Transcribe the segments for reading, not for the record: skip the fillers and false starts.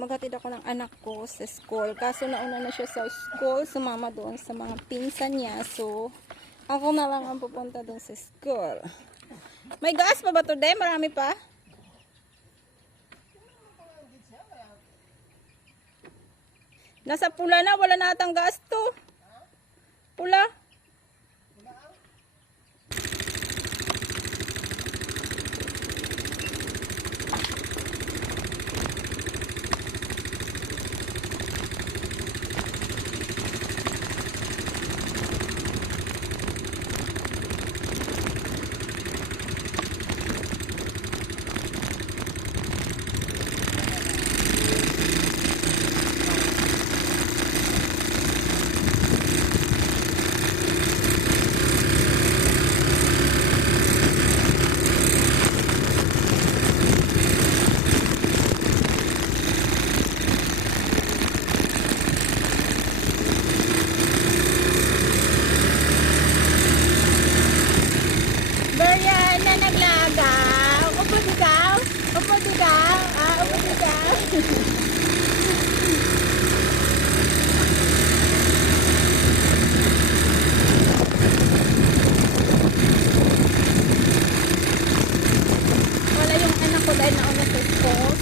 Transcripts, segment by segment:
Maghatid ako ng anak ko sa school. Kaso nauna na siya sa school, sumama doon sa mga pinsan niya. So, ako na lang ang pupunta doon sa school. May gas pa ba today? Marami pa? Nasa pula na, wala na atang gas to. Pula.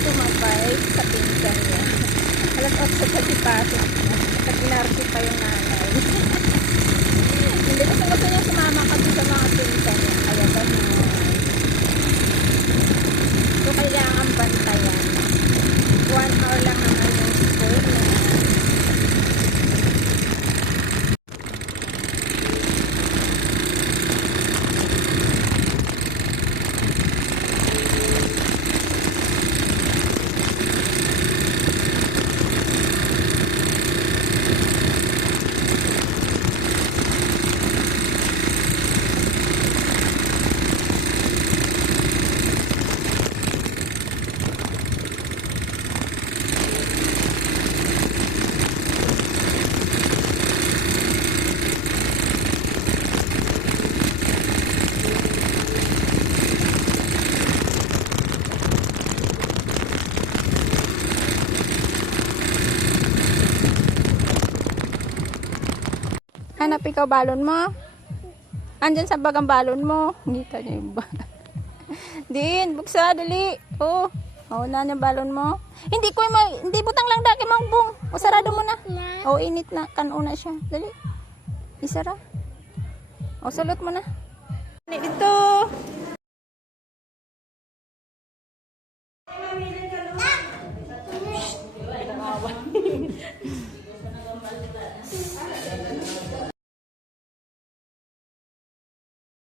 Sumabay sa pinsan niya. Alas 8 sa tipasok. At inarki pa yung nanay. Hindi gusto niya sumama kasi sa mga pinsan niya. Kaya ganun. So kailangan bantayan. 1 hour lang naman yung school niya. Hanap ikaw balon mo. Andyan sa bagang balon mo. Hindi ka niya yung balon. Din, buksa, dali. Oh, na yung balon mo. Hindi ko hindi butang lang daki mangbong. O sarado mo na. O init na, kanuna siya. Dali. Isara. O sulot mo na. Dito.